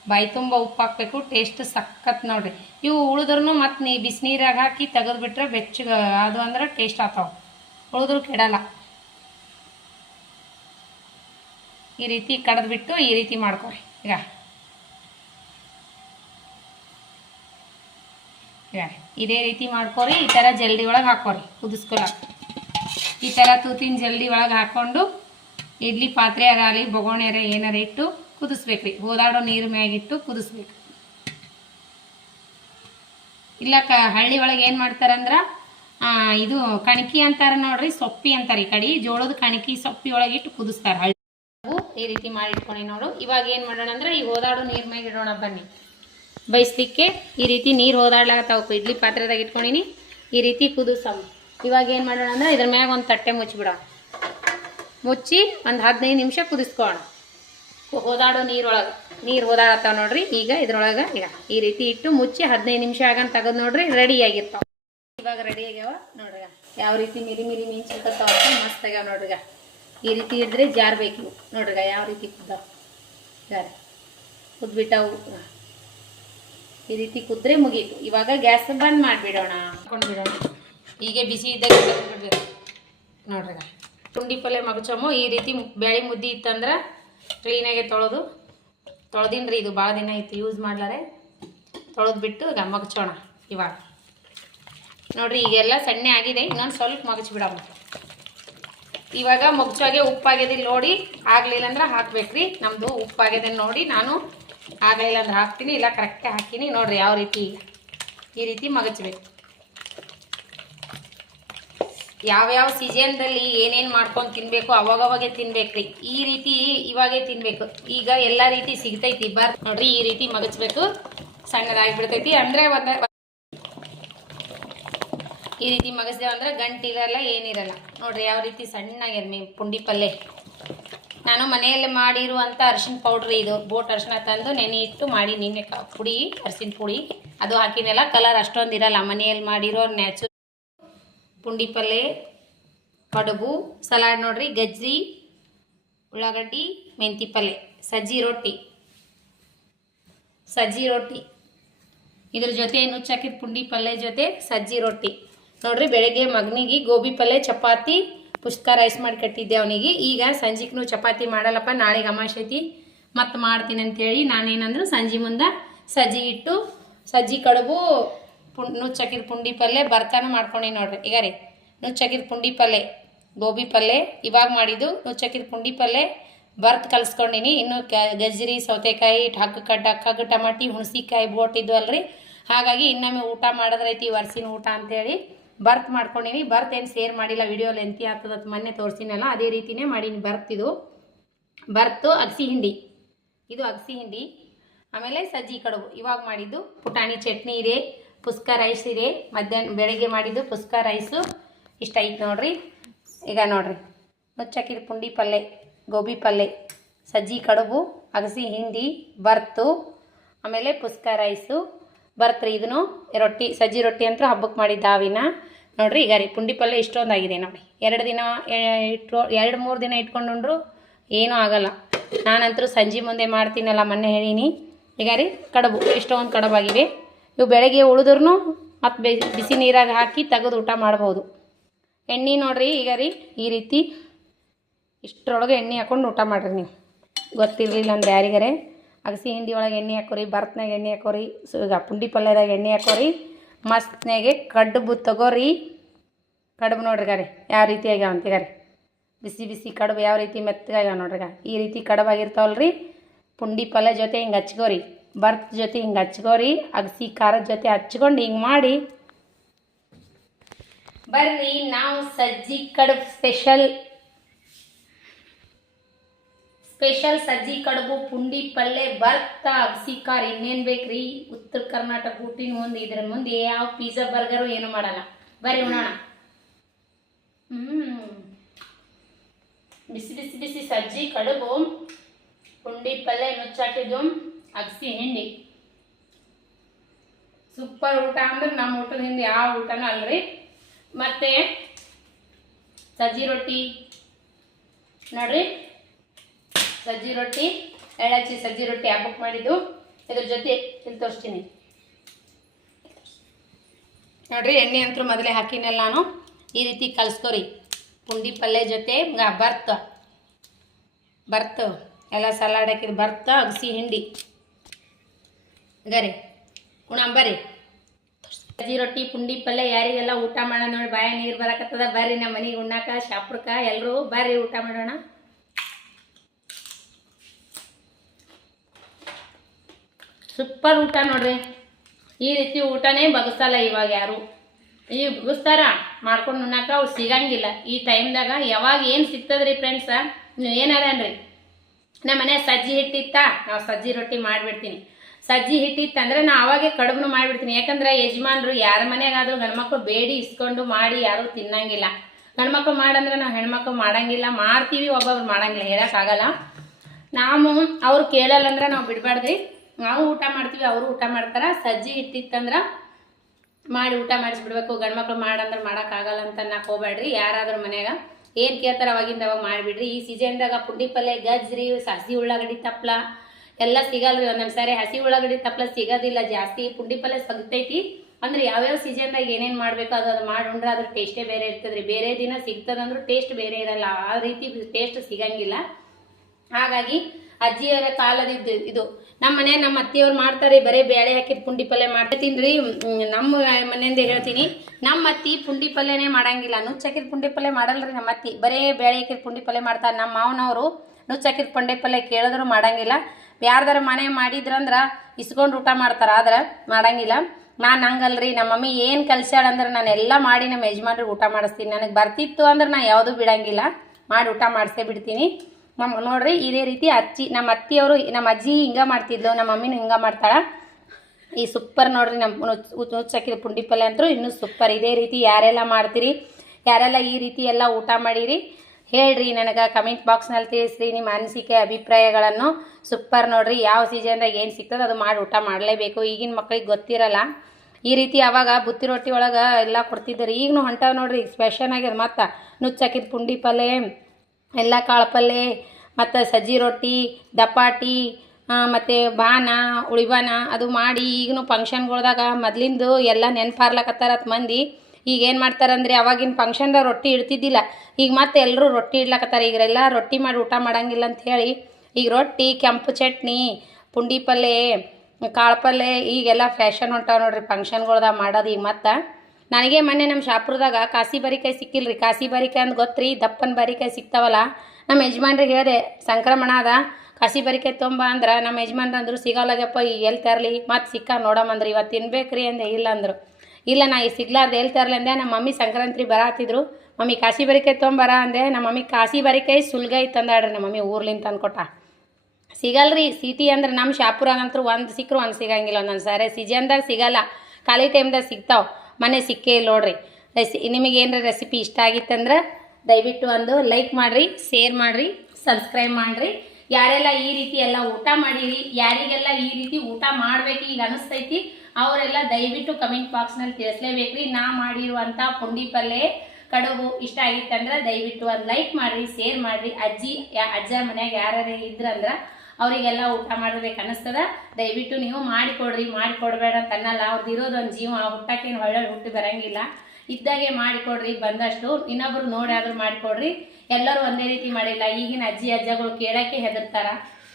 ಬಾಯಿ ತುಂಬ ಉಪ್ಪು ಹಾಕ್ಬೇಕು ಟೇಸ್ಟ್ ಸಖತ್ ನೋಡ್ರಿ. ಇವು ಉಳಿದ್ರೂ ಮತ್ತು ನೀ ಬಿಸಿನೀರಾಗ ಹಾಕಿ ತೆಗೆದ್ಬಿಟ್ರೆ ಬೆಚ್ಚಗೆ ಅದು ಅಂದ್ರೆ ಟೇಸ್ಟ್ ಆಗ್ತಾವ. ಉಳಿದ್ರು ಕೆಡಲ್ಲ. ಈ ರೀತಿ ಕಡ್ದ್ಬಿಟ್ಟು ಈ ರೀತಿ ಮಾಡ್ಕೊರಿ. ಈಗ. ಈಗ ಇದೇ ರೀತಿ ಮಾಡ್ಕೊರಿ, ಈ ಥರ ಜಲ್ದಿ ಒಳಗೆ ಹಾಕೋರಿ ಕುದಿಸ್ಕೊಳಕ್ ಈ ಥರ ತೂತಿನ ಜಲ್ದಿ ಒಳಗೆ ಹಾಕ್ಕೊಂಡು ಇಡ್ಲಿ, ಪಾತ್ರೆ ಆಗಲಿ ಬೊಗೋಣ್ಯಾರ ಏನಾರ ಇಟ್ಟು ಕುದಿಸ್ಬೇಕ್ರಿ. ಹೋದಾಡೋ ನೀರು ಮ್ಯಾಗಿಟ್ಟು ಕುದಿಸ್ಬೇಕು. ಇಲ್ಲ ಕ, ಹಳ್ಳಿ ಒಳಗೆ ಏನು ಮಾಡ್ತಾರಂದ್ರ ಇದು ಕಣಕಿ ಅಂತಾರೆ ನೋಡ್ರಿ, ಸೊಪ್ಪಿ ಅಂತಾರೆ. ಈ ಕಡೆ ಜೋಳದ ಕಣಕಿ ಸೊಪ್ಪಿ ಒಳಗಿಟ್ಟು ಕುದಿಸ್ತಾರೆ ಹಳ್ಳಿ. ಈ ರೀತಿ ಮಾಡಿಟ್ಕೊಂಡು ನೋಡು. ಇವಾಗ ಏನು ಮಾಡೋಣ ಅಂದ್ರೆ, ಈ ಓದಾಡೋ ನೀರು ಮ್ಯಾಗ ಇಡೋಣ ಬನ್ನಿ. ಬೈಸ್ಲಿಕ್ಕೆ ಈ ರೀತಿ ನೀರು ಹೋದಾಡ್ಲಾಗತ್ತಾವ ಇಡ್ಲಿ ಪಾತ್ರೆದಾಗ ಇಟ್ಕೊಂಡಿನಿ. ಈ ರೀತಿ ಕುದಿಸಮ್. ಇವಾಗ ಏನು ಮಾಡೋಣ ಅಂದ್ರೆ, ಇದ್ರ ಮ್ಯಾಗ ಒಂದು ತಟ್ಟೆ ಮುಚ್ಚಿಬಿಡ ಮುಚ್ಚಿ ಒಂದು ಹದಿನೈದು ನಿಮಿಷ ಕುದಿಸ್ಕೊಳ್ಳೋಣ ಹೋದಾಡೋ ನೀರೊಳಗೆ, ನೀರು ಓದಾಡತ್ತಾವ ನೋಡ್ರಿ. ಈಗ ಇದ್ರೊಳಗೆ ಈಗ ಈ ರೀತಿ ಇಟ್ಟು ಮುಚ್ಚಿ ಹದಿನೈದು ನಿಮಿಷ ಆಗನ್ ತೆಗೆದು ನೋಡ್ರಿ ರೆಡಿ ಆಗಿರ್ತಾವ. ಇವಾಗ ರೆಡಿ ಆಗ್ಯಾವ ನೋಡ್ರಿ ಯಾವ ರೀತಿ ಮಿರಿ ಮಿರಿ ಮಿಂಚಿರ್ತಾವ ಮಸ್ತ್ ಆಗ್ಯಾವ ನೋಡ್ರಿಗ ಈ ರೀತಿ ಇದ್ರೆ ಜಾರ್ಬೇಕು ಬೇಕು ನೋಡ್ರಿಗ ಯಾವ ರೀತಿ ಕುದ್ದಾವ. ಜಾರ ಕುದ್ಬಿಟ್ಟಾವು. ಈ ರೀತಿ ಕುದ್ರೆ ಮುಗೀತು. ಇವಾಗ ಗ್ಯಾಸ್ ಬಂದ್ ಮಾಡಿಬಿಡೋಣ. ಹಾಕೊಂಡ್ಬಿಡೋಣ ಹೀಗೆ ಬಿಸಿ ಇದ್ದಾಗ ನೋಡ್ರಿಗ ಪುಂಡಿ ಪಲ್ಯ ಮಗಚಮು ಈ ರೀತಿ ಬೇಳೆ ಮುದ್ದಿ ಇತ್ತಂದ್ರೆ ಕ್ಲೀನಾಗೆ ತೊಳೆದು ತೊಳೆದಿನ್ರಿ ಇದು ಭಾಳ ದಿನ ಇತ್ತು ಯೂಸ್ ಮಾಡ್ಲಾರೆ. ತೊಳೆದು ಬಿಟ್ಟು ಈಗ ಮಗಚೋಣ ಇವಾಗ. ನೋಡ್ರಿ, ಈಗೆಲ್ಲ ಸಣ್ಣ ಆಗಿದೆ, ಇನ್ನೊಂದು ಸ್ವಲ್ಪ ಮಗಚ್ಬಿಡಮ್ಮ. ಇವಾಗ ಮುಗ್ಚಾಗೆ ಉಪ್ಪಾಗ್ಯದಿಲ್ಲ ನೋಡಿ, ಆಗಲಿಲ್ಲ ಅಂದ್ರೆ ಹಾಕ್ಬೇಕ್ರಿ. ನಮ್ದು ಉಪ್ಪಾಗ್ಯದ ನೋಡಿ, ನಾನು ಆಗಲಿಲ್ಲ ಅಂದ್ರೆ ಹಾಕ್ತೀನಿ, ಇಲ್ಲ ಕರೆಕ್ಟೇ ಹಾಕಿನಿ. ನೋಡ್ರಿ ಯಾವ ರೀತಿ, ಈ ರೀತಿ ಮಗಚ್ಬೇಕು. ಯಾವ್ಯಾವ ಸೀಸನ್ದಲ್ಲಿ ಏನೇನು ಮಾಡ್ಕೊಂಡು ತಿನ್ಬೇಕು, ಅವಾಗವಾಗೆ ತಿನ್ಬೇಕ್ರಿ ಈ ರೀತಿ ಇವಾಗೆ ತಿನ್ಬೇಕು. ಈಗ ಎಲ್ಲ ರೀತಿ ಸಿಗ್ತೈತಿ. ಬರ್ ನೋಡ್ರಿ, ಈ ರೀತಿ ಮಗಚ್ಬೇಕು. ಸಣ್ಣದಾಗಿಬಿಡ್ತೈತಿ. ಅಂದ್ರೆ ಒಂದ ಈ ರೀತಿ ಮಗಸ್ದೇವ ಅಂದ್ರೆ ಗಂಟಿರಲ್ಲ ಏನಿರಲ್ಲ ನೋಡ್ರಿ, ಯಾವ ರೀತಿ ಸಣ್ಣಾಗ್ಯದ ಮೇ ಪುಂಡಿ ಪಲ್ಯ ನಾನು ಮನೆಯಲ್ಲೇ ಮಾಡಿರುವಂಥ ಅರಿಶಿನ ಪೌಡ್ರ್ ಇದು. ಬೋಟ್ ಅರಿಶಿನ ತಂದು ನೆನೆ ಇಟ್ಟು ಮಾಡಿ, ನಿನ್ನೆ ಪುಡಿ, ಅರ್ಶಿನ ಪುಡಿ. ಅದು ಹಾಕಿನೆಲ್ಲ ಕಲರ್ ಅಷ್ಟೊಂದಿರಲ್ಲ ಮನೆಯಲ್ಲಿ ಮಾಡಿರೋ ನ್ಯಾಚುರಲ್ ಪುಂಡಿ ಪಲ್ಲೆ ಕಡುಬು, ಸಲಾಡ್ ನೋಡ್ರಿ, ಗಜ್ಜರಿ, ಉಳ್ಳಾಗಡ್ಡಿ ಮೆಂತಿ ಪಲ್ಲೆ ಸಜ್ಜಿ ರೊಟ್ಟಿ. ಸಜ್ಜಿ ರೊಟ್ಟಿ. ಇದ್ರ ಜೊತೆ ನುಚ್ಚಾಕಿದ ಪುಂಡಿ ಪಲ್ಲೆ ಜೊತೆ ಸಜ್ಜಿ ರೊಟ್ಟಿ. ನೋಡ್ರಿ, ಬೆಳಗ್ಗೆ ಮಗನಿಗೆ ಗೋಬಿ ಪಲ್ಲೆ, ಚಪಾತಿ, ಪುಷ್ಕ ರೈಸ್ ಮಾಡಿ ಕಟ್ಟಿದ್ದೆ ಅವನಿಗೆ. ಈಗ ಸಂಜೆಗೂ ಚಪಾತಿ ಮಾಡಲ್ಲಪ್ಪ ನಾಳೆಗೆ ಅಮಾಶೆ ಮತ್ತೆ ಮಾಡ್ತೀನಿ ಅಂತೇಳಿ ನಾನೇನಂದ್ರೆ ಸಂಜೆ ಮುಂದೆ ಸಜ್ಜಿ ಇಟ್ಟು, ಸಜ್ಜಿ, ಕಡುಬು ಪುಂ ನುಚ್ಚಾಕಿದ ಪುಂಡಿ ಪಲ್ಯ ಬರ್ತಾನ ಮಾಡ್ಕೊಂಡಿ ನೋಡ್ರಿ. ಈಗ ರೀ ನುಚ್ಚಾಕಿದ ಪುಂಡಿ ಪಲ್ಯ ಗೋಬಿ ಪಲ್ಯ ಇವಾಗ ಮಾಡಿದ್ದು ನುಚ್ಚಾಕಿದ ಪುಂಡಿ ಪಲ್ಯ ಬರ್ತ್ ಕಲ್ಸ್ಕೊಂಡಿನಿ ಇನ್ನು ಗಜ್ಜರಿ, ಸೌತೆಕಾಯಿ, ಠಾಕ್ ಕಡ್ಡ, ಕಗ್ಗು, ಟಮಾಟಿ, ಹುಣಸಿಕಾಯಿ ಬೋಟ್ ಇದ್ವು ಅಲ್ರಿ. ಹಾಗಾಗಿ ಇನ್ನೊಮ್ಮೆ ಊಟ ಮಾಡಿದ್ರೈತಿ ವರ್ಷಿನ ಊಟ ಅಂತೇಳಿ ಬರ್ತ್ ಮಾಡ್ಕೊಂಡಿನಿ. ಬರ್ತ್ ಏನು ಸೇರ್ ಮಾಡಿಲ್ಲ, ವಿಡಿಯೋ ಲೆಂತಿ ಆಗ್ತದ ಮೊನ್ನೆ ತೋರಿಸಿನಲ್ಲ, ಅದೇ ರೀತಿನೇ ಮಾಡೀನಿ ಬರ್ತಿದು ಬರ್ತು ಅಗಸಿ ಹಿಂಡಿ. ಇದು ಅಗಸಿ ಹಿಂಡಿ, ಆಮೇಲೆ ಸಜ್ಜಿ ಕಡುಬು. ಇವಾಗ ಮಾಡಿದ್ದು ಪುಟಾಣಿ ಚಟ್ನಿ ಇದೆ. ಪುಸ್ಕ ರೈಸ್ ಇದೆ. ಮಧ್ಯಾಹ್ನ ಬೆಳಗ್ಗೆ ಮಾಡಿದ್ದು ಪುಸ್ಕ ರೈಸು. ಇಷ್ಟ ಐತೆ ನೋಡ್ರಿ. ಈಗ ನೋಡ್ರಿ. ಮುಚ್ಚಾಕಿದ ಪುಂಡಿ ಪಲ್ಯ ಗೋಬಿ ಪಲ್ಯ ಸಜ್ಜಿ ಕಡುಬು, ಅಗಸಿ ಹಿಂಡಿ, ಬರ್ತು, ಆಮೇಲೆ ಪುಸ್ಕ ರೈಸು. ಬರ್ತ್ರಿ ಇದನ್ನು. ರೊಟ್ಟಿ, ಸಜ್ಜಿ ರೊಟ್ಟಿ ಅಂತ ಹಬ್ಬಕ್ಕೆ ಮಾಡಿದ್ದ ಆವಿನ. ನೋಡ್ರಿ, ಈಗ ರೀ ಪುಂಡಿ ಪಲ್ಯ ಇಷ್ಟೊಂದಾಗಿದೆ ನೋಡಿ ಎರಡು ದಿನ ಇಟ್ಟು ಎರಡು ಮೂರು ದಿನ ಇಟ್ಕೊಂಡ್ರು ಏನೂ ಆಗಲ್ಲ. ನಾನಂತರೂ ಸಂಜೆ ಮುಂದೆ ಮಾಡ್ತೀನಲ್ಲ, ಮೊನ್ನೆ ಹೇಳೀನಿ. ಈಗ ರೀ ಕಡುಬು. ಇಷ್ಟೊಂದು ಕಡುಬಾಗಿವೆ. ಇವು ಬೆಳಗ್ಗೆ ಉಳಿದ್ರೂ ಮತ್ತು ಬಿಸಿ ನೀರಾಗ ಹಾಕಿ ತೆಗೆದು ಊಟ ಮಾಡ್ಬೋದು. ಎಣ್ಣೆ ನೋಡ್ರಿ, ಈಗ ರೀ ಈ ರೀತಿ ಇಷ್ಟರೊಳಗೆ ಎಣ್ಣೆ ಹಾಕೊಂಡು ಊಟ ಮಾಡಿರಿ ನೀವು. ಗೊತ್ತಿರಲಿಲ್ಲ ನಾನು ಯಾರಿಗಾರೆ ಅಗಸಿ ಹಿಂಡಿ ಒಳಗೆ ಎಣ್ಣೆ ಹಾಕೋರಿ, ಭರತ್ನಾಗ ಎಣ್ಣೆ ಹಾಕೋರಿ, ಸೊ, ಈಗ ಪುಂಡಿ ಪಲ್ಯದಾಗ ಎಣ್ಣೆ ಹಾಕೋರಿ ಮಸ್ತ್ನಾಗೆ ಕಡುಬು ತಗೋರಿ. ಕಡುಬು ನೋಡ್ರಿ ಗಾರಿ, ಯಾವ ರೀತಿ ಆಗ್ಯಾವ ಅಂತೀಗಾರಿ ಬಿಸಿ ಬಿಸಿ ಕಡುಬು ಯಾವ ರೀತಿ ಮೆತ್ತಗಾಗ್ಯಾವ ನೋಡ್ರಿ ಈ ರೀತಿ ಕಡುಬಾಗಿರ್ತಾವಲ್ರಿ ಪುಂಡಿ ಪಲ್ಯ ಜೊತೆ ಹಿಂಗೆ ಹಚ್ಕೋರಿ. ಬರ್ತ್ ಜೊತೆ ಹಿಂಗೆ ಹಚ್ಕೋರಿ ಅಗಸಿ ಖಾರದ ಜೊತೆ ಹಚ್ಕೊಂಡು ಹಿಂಗೆ ಮಾಡಿ. ಬರ್ರಿ, ನಾವು ಸಜ್ಜಿ ಕಡುಬು ಸ್ಪೆಷಲ್ ಸ್ಪೆಷಲ್ ಸಜ್ಜಿ ಕಡುಬು, ಪುಂಡಿ ಪಲ್ಯ ಬರ್ತ ಅಗಸಿ, ಖಾರ, ಇನ್ನೇನು ಬೇಕ್ರಿ? ಉತ್ತರ ಕರ್ನಾಟಕ ಊಟಿನ ಮುಂದೆ ಇದ್ರ ಮುಂದೆ ಯಾವ ಪಿಜ್ಜಾ ಬರ್ಗರು ಏನು ಮಾಡಲ್ಲ. ಬರ್ರಿ ಉಣೋಣ. ಹ್ಮ್. ಬಿಸಿ ಬಿಸಿ ಬಿಸಿ ಸಜ್ಜಿ, ಕಡುಬು, ಪುಂಡಿ ಪಲ್ಯ ನುಚ್ಚಾಕಿದ್ದು ಅಗಸಿ ಹಿಂಡಿ ಸೂಪರ್ ಊಟ ಅಂದ್ರೆ ನಮ್ಮ ಊಟದ ಯಾವ ಊಟನೂ ಅಲ್ರಿ. ಮತ್ತೆ ಸಜ್ಜಿ ರೊಟ್ಟಿ. ನೋಡ್ರಿ. ಸಜ್ಜಿ ರೊಟ್ಟಿ ಎಳಚಿ ಸಜ್ಜಿ ರೊಟ್ಟಿ ಹಬ್ಬಕ್ಕೆ ಮಾಡಿದ್ದು. ಇದ್ರ ಜೊತೆ ಇಲ್ಲಿ ತೋರಿಸ್ತೀನಿ. ನೋಡ್ರಿ, ಎಣ್ಣೆ ಅಂತೂ ಮೊದಲೇ ಹಾಕಿನಲ್ಲ ನಾನು. ಈ ರೀತಿ ಕಲಿಸ್ಕೊರಿ. ಪುಂಡಿ ಪಲ್ಯ ಜೊತೆ ಬರ್ತ. ಬರ್ತ. ಎಲ್ಲ ಸಲಾಡ್ ಹಾಕಿದ್ ಬರ್ತ, ಅಗಸಿ, ಹಿಂಡಿ. ಗರಿ ಉಣಂಬರಿ ಸಜ್ಜಿ ರೊಟ್ಟಿ, ಪುಂಡಿ, ಪಲ್ಯ, ಯಾರಿಗೆಲ್ಲ ಊಟ ಮಾಡೋಣ ನೋಡಿ, ಬಾಯ ನೀರು ಬರಕತ್ತದ, ಬರ್ರಿ ನಮ್ಮ ಮನೆಗೆ ಉಣ್ಣಾಕ ಶಾಪ್ರಕ ಎಲ್ಲರೂ ಬರ್ರಿ ಊಟ ಮಾಡೋಣ. ಸೂಪರ್ ಊಟ ನೋಡ್ರಿ. ಈ ರೀತಿ ಊಟನೇ ಬಗಸಲ್ಲ ಇವಾಗ ಯಾರು. ಈ ಬಗಸ್ತಾರ, ಮಾಡ್ಕೊಂಡು ಉಣ್ಣಾಕ ಅವ್ರು ಸಿಗಂಗಿಲ್ಲ. ಈ ಟೈಮ್ದಾಗ ಯಾವಾಗ ಏನು ಸಿಗ್ತದ್ರಿ ಫ್ರೆಂಡ್ಸ ನೀವು ಏನಾರನ್ರಿ ನಮ್ಮ ಮನೆ ಸಜ್ಜಿ ಹಿಟ್ಟಿತ್ತ, ನಾವು ಸಜ್ಜಿ ರೊಟ್ಟಿ ಮಾಡಿಬಿಡ್ತೀನಿ. ಸಜ್ಜಿ ಹಿಟ್ಟಿತ್ತಂದ್ರೆ ನಾ ಅವಾಗೆ ಕಡುಬು ಮಾಡಿಬಿಡ್ತೀನಿ. ಯಾಕಂದ್ರೆ ಯಜಮಾನ್ರು ಯಾರ ಮನೆಗಾದ್ರೂ ಗಂಡ್ಮಕ್ಳು ಬೇಡಿ ಇಸ್ಕೊಂಡು ಮಾಡಿ ಯಾರೂ ತಿನ್ನಂಗಿಲ್ಲ. ಗಂಡ್ಮಕ್ಳು ಮಾಡಂದ್ರೆ ನಾವು ಹೆಣ್ಮಕ್ಳು ಮಾಡಂಗಿಲ್ಲ, ಮಾಡ್ತೀವಿ, ಒಬ್ಬೊಬ್ರು ಮಾಡಂಗಿಲ್ಲ ಹೇಳೋಕ್ಕಾಗಲ್ಲ ನಾವು, ಅವ್ರು ಕೇಳಲ್ಲ ಅಂದ್ರೆ ನಾವು ಬಿಡಬಾರ್ದ್ರಿ. ನಾವು ಊಟ ಮಾಡ್ತೀವಿ, ಅವರು ಊಟ ಮಾಡ್ತಾರ. ಸಜ್ಜಿ ಹಿಟ್ಟಿತ್ತಂದ್ರೆ ಮಾಡಿ ಊಟ ಮಾಡಿಸ್ಬಿಡ್ಬೇಕು. ಗಂಡ್ಮಕ್ಳು ಮಾಡಂದ್ರೆ ಮಾಡೋಕ್ಕಾಗಲ್ಲ ಅಂತ ನಾಕ್ ಹೋಗ್ಬೇಡ್ರಿ ಯಾರಾದ್ರೂ ಮನೆಯಾಗ ಏನು ಕೇಳ್ತಾರ ಅವಾಗಿಂದ ಅವಾಗ ಮಾಡಿಬಿಡ್ರಿ. ಈ ಸೀಸನ್ದಾಗ ಪುಂಡಿ ಪಲ್ಯ ಗಜ್ಜರಿ ಸಾಸಿ ಉಳ್ಳಾಗಡ್ಡಿ ತಪ್ಲ ಎಲ್ಲ ಸಿಗಲ್ರಿ. ಒಂದೊಂದು ಸಾರಿ ಹಸಿ ಉಳ್ಳಾಗಡ್ಡಿ ತಪ್ಪಲ ಸಿಗೋದಿಲ್ಲ, ಜಾಸ್ತಿ ಪುಂಡಿ ಪಲ್ಯ ಸಗ್ತೈತಿ. ಅಂದ್ರೆ ಯಾವ್ಯಾವ ಸೀಸನ್ದಾಗ ಏನೇನ್ ಮಾಡ್ಬೇಕು ಅದು ಅದು ಮಾಡುಂಡ್ರೆ ಅದ್ರ ಟೇಸ್ಟೇ ಬೇರೆ ಇರ್ತದ್ರಿ. ಬೇರೆ ದಿನ ಸಿಗ್ತದಂದ್ರೂ ಟೇಸ್ಟ್ ಬೇರೆ ಇರಲ್ಲ. ಆ ರೀತಿ ಟೇಸ್ಟ್ ಸಿಗಂಗಿಲ್ಲ. ಹಾಗಾಗಿ ಅಜ್ಜಿಯವರ ಕಾಲದ ಇದು ನಮ್ಮ ಮನೆ ನಮ್ಮ ಅತ್ತಿಯವ್ರು ಮಾಡ್ತಾರೆ, ಬರೀ ಬೇಳೆ ಹಾಕಿದ ಪುಂಡಿ ಪಲ್ಯ ಮಾಡ್ತೀನಿ ನಮ್ಮ ಮನೆಯಿಂದ ಹೇಳ್ತೀನಿ ನಮ್ಮ ಅತ್ತಿ ಪುಂಡಿ ಪಲ್ಯನೇ ಮಾಡಂಗಿಲ್ಲ. ನುಚ್ಚಾಕಿದ ಪುಂಡಿ ಪಲ್ಯ ಮಾಡಲ್ರಿ ನಮ್ಮ ಅತ್ತಿ. ಬರೇ ಬೇಳೆ ಹಾಕಿದ ಪುಂಡಿ ಪಲ್ಯ ಮಾಡ್ತಾರೆ. ನಮ್ಮ ಮಾವನವರು ನುಚ್ಚಾಕಿದ ಪುಂಡಿ ಪಲ್ಯ ಕೇಳಿದ್ರು ಮಾಡಂಗಿಲ್ಲ. ಯಾರ್ದಾರ ಮನೆ ಮಾಡಿದ್ರಂದ್ರ ಇಸ್ಕೊಂಡು ಊಟ ಮಾಡ್ತಾರ, ಆದ್ರೆ ಮಾಡಂಗಿಲ್ಲ. ನಾನು ಹಂಗಲ್ರಿ ನಮ್ಮ ಮಮ್ಮಿ ಏನು ಕಲ್ಸ್ಯಾಳ ಅಂದ್ರೆ ನಾನು ಎಲ್ಲ ಮಾಡಿ ನಮ್ಮ ಯಜಮಾನ್ರಿಗೆ ಊಟ ಮಾಡಿಸ್ತೀನಿ. ನನಗೆ ಬರ್ತಿತ್ತು ಅಂದ್ರೆ ನಾನು ಯಾವುದೂ ಬಿಡಂಗಿಲ್ಲ. ಮಾಡಿ ಊಟ ಮಾಡಿಸೇ ಬಿಡ್ತೀನಿ. ನಮ್ಮ ನೋಡ್ರಿ, ಇದೇ ರೀತಿ ಅಜ್ಜಿ ನಮ್ಮ ಅತ್ತಿಯವರು ನಮ್ಮ ಅಜ್ಜಿ ಹಿಂಗ ಮಾಡ್ತಿದ್ಲು ನಮ್ಮ ಮಮ್ಮಿನ ಹಿಂಗ ಮಾಡ್ತಾಳ. ಈ ಸೂಪರ್ ನೋಡ್ರಿ ನಮ್ಮ ನುಚ್ಚಾಕಿದ ಪುಂಡಿ ಪಲ್ಯ ಅಂತೂ ಇನ್ನೂ ಸೂಪರ್ ಇದೇ ರೀತಿ ಯಾರೆಲ್ಲ ಮಾಡ್ತೀರಿ, ಯಾರೆಲ್ಲ ಈ ರೀತಿ ಎಲ್ಲ ಊಟ ಮಾಡಿರಿ ಹೇಳ್ರಿ, ನನಗೆ ಕಮೆಂಟ್ ಬಾಕ್ಸ್ನಲ್ಲಿ ತಿಳಿಸ್ರಿ, ನಿಮ್ಮ ಅನಿಸಿಕೆ, ಅಭಿಪ್ರಾಯಗಳನ್ನು ಸೂಪರ್ ನೋಡ್ರಿ. ಯಾವ ಸೀಸನ್ದಾಗ ಏನು ಸಿಗ್ತದೆ ಅದು ಮಾಡಿ ಊಟ ಮಾಡಲೇಬೇಕು. ಈಗಿನ ಮಕ್ಳಿಗೆ ಗೊತ್ತಿರಲ್ಲ. ಈ ರೀತಿ ಅವಾಗ ಬುತ್ತಿ ರೊಟ್ಟಿ ಒಳಗೆ ಎಲ್ಲ ಕೊಡ್ತಿದ್ದಾರೆ. ಈಗಲೂ ಹೊಂಟಾವ ನೋಡ್ರಿ ಸ್ಪೆಷನ್ ಆಗ್ಯದ ಮತ್ತು ನುಚ್ಚಾಕಿದ ಪುಂಡಿ ಪಲ್ಯ ಎಲ್ಲ ಕಾಳು ಪಲ್ಯ ಮತ್ತು ಸಜ್ಜಿ ರೊಟ್ಟಿ, ದಪಾಟಿ ಮತ್ತು ಬಾನ ಉಳಿಬಾನ ಅದು ಮಾಡಿ ಈಗಲೂ ಫಂಕ್ಷನ್ಗಳ್ದಾಗ ಮೊದ್ಲಿಂದು ಎಲ್ಲ ನೆನ್ಪಾರ್ಲಕತ್ತಾರ ಹತ್ತು ಮಂದಿ. ಈಗ ಏನು ಮಾಡ್ತಾರಂದ್ರೆ ಅವಾಗಿನ ಫಂಕ್ಷನ್ದಾಗ ರೊಟ್ಟಿ ಇಡ್ತಿದ್ದಿಲ್ಲ. ಈಗ ಮತ್ತೆ ಎಲ್ಲರೂ ರೊಟ್ಟಿ ಇಡ್ಲಕತ್ತಾರ. ಈಗೆಲ್ಲ ರೊಟ್ಟಿ ಮಾಡಿ ಊಟ ಮಾಡಂಗಿಲ್ಲ ಅಂತ ಹೇಳಿ ಈಗ ರೊಟ್ಟಿ, ಕೆಂಪು ಚಟ್ನಿ, ಪುಂಡಿ ಪಲ್ಯ, ಕಾಳು ಪಲ್ಯ ಈಗೆಲ್ಲ ಫ್ಯಾಷನ್ ಹೊಂಟಾವ ನೋಡ್ರಿ. ಫಂಕ್ಷನ್ಗಳ್ದಾಗ ಮಾಡೋದು ಈಗ ಮತ್ತು. ನನಗೆ ಮೊನ್ನೆ ನಮ್ಮ ಶಾಪುರದಾಗ ಕಾಸಿ ಬರಿಕಾಯಿ ಸಿಕ್ಕಿಲ್ರಿ. ಕಾಸಿ ಬರಿಕಾಯಿ ಅಂತ ರೀ ದಪ್ಪನ ಬಾರಿಕಾಯಿ ಸಿಗ್ತಾವಲ್ಲ ನಮ್ಮ ಯಜಮಾನ್ರಿಗೆ ಹೇಳಿದೆ, ಸಂಕ್ರಮಣ ಅದ, ಕಾಸಿ ಬರಿಕಾಯಿ ತೊಂಬ ಅಂದ್ರೆ ನಮ್ಮ ಯಜಮಾನ್ರು ಅಂದ್ರು ಈಗ ಎಲ್ಲಿ ತರಲಿ? ಮತ್ತೆ ಸಿಕ್ಕ ನೋಡಮ್ಮಂದ್ರೆ ಇವತ್ತು ತಿನ್ಬೇಕ್ರಿ ಅಂದೆ, ಇಲ್ಲ ಅಂದರು. ಇಲ್ಲ, ನಾ ಈ ಸಿಗ್ಲಾರ್ದು ಹೇಳ್ತಾರಲ್ಲ ತರಲಿ ಅಂದೆ ನಮ್ಮ ಮಮ್ಮಿ ಸಂಕ್ರಾಂತಿ ಬರಾತಿದ್ರು. ಮಮ್ಮಿ ಕಾಸಿ ಬರಿಕೆ ತೊಂಬರ ಅಂದೆ ನಮ್ಮ ಮಮ್ಮಿ ಕಾಸಿ ಬರಿಕಾಯಿ ಸುಲ್ಗಾಯಿ ತಂದಾಡ್ರಿ ನಮ್ಮ ಮಮ್ಮಿ ಊರ್ಲಿಂದ ತಂದ್ಕೊಟ್ಟ ಸಿಗಲ್ರಿ, ಸಿಟಿ ಅಂದ್ರೆ ನಮ್ಮ ಶಾಪುರಾಗಂತೂ ಒಂದು ಸಿಕ್ಕರು ಒಂದು ಸಿಗಂಗಿಲ್ಲ ಒಂದೊಂದು ಸಾರಿ. ಸೀಸನ್ದಾಗ ಸಿಗಲ್ಲ, ಖಾಲಿ ಟೈಮ್ದಾಗ ಸಿಗ್ತಾವೆ. ಮನೆ ಸಿಕ್ಕೇ ಇಲ್ಲ ನೋಡ್ರಿ. ರೆಸಿ, ನಿಮಗೆ ಏನರ ರೆಸಿಪಿ ಇಷ್ಟ ಆಗಿತ್ತಂದ್ರೆ ದಯವಿಟ್ಟು ಒಂದು ಲೈಕ್ ಮಾಡಿರಿ, ಶೇರ್ ಮಾಡಿರಿ, ಸಬ್ಸ್ಕ್ರೈಬ್ ಮಾಡಿರಿ. ಯಾರೆಲ್ಲ ಈ ರೀತಿ ಎಲ್ಲ ಊಟ ಮಾಡಿರಿ, ಯಾರಿಗೆಲ್ಲ ಈ ರೀತಿ ಊಟ ಮಾಡಬೇಕು ಈಗ ಅನಿಸ್ತೈತಿ ಅವರೆಲ್ಲ ದಯವಿಟ್ಟು ಕಮೆಂಟ್ ಬಾಕ್ಸ್ನಲ್ಲಿ ತಿಳಿಸ್ಲೇಬೇಕ್ರಿ. ನಾ ಮಾಡಿರುವಂಥ ಪುಂಡಿ ಪಲ್ಲೆ ಕಡುಬು ಇಷ್ಟ ಆಗಿತ್ತಂದ್ರೆ ದಯವಿಟ್ಟು ಒಂದು ಲೈಕ್ ಮಾಡಿರಿ ಶೇರ್ ಮಾಡಿರಿ. ಅಜ್ಜಿ ಅಜ್ಜ ಮನೆಯಾಗ ಯಾರು ಇದ್ರಂದ್ರೆ ಅವರಿಗೆಲ್ಲ ಊಟ ಮಾಡಬೇಕು ಅನ್ನಿಸ್ತದ. ದಯವಿಟ್ಟು ನೀವು ಮಾಡಿಕೊಡ್ರಿ, ಮಾಡಿಕೊಡ್ಬೇಡ ತನ್ನಲ್ಲ ಅವ್ರದ್ದು ಇರೋದೊಂದು ಜೀವ ಜೀವ ಹುಟ್ಟಕ್ಕೇನು ಒಳ್ಳೆ ಹುಟ್ಟಿ ಬರಂಗಿಲ್ಲ. ಇದ್ದಾಗೆ ಮಾಡಿಕೊಡ್ರಿ, ಬಂದಷ್ಟು ಇನ್ನೊಬ್ರು ನೋಡಿ ಆದ್ರೂ ಮಾಡಿಕೊಡ್ರಿ. ಎಲ್ಲರೂ ಒಂದೇ ರೀತಿ ಮಾಡಿಲ್ಲ. ಈಗಿನ ಅಜ್ಜಿ, ಅಜ್ಜಗಳು ಕೇಳೋಕ್ಕೆ ಹೆದರ್ತಾರ.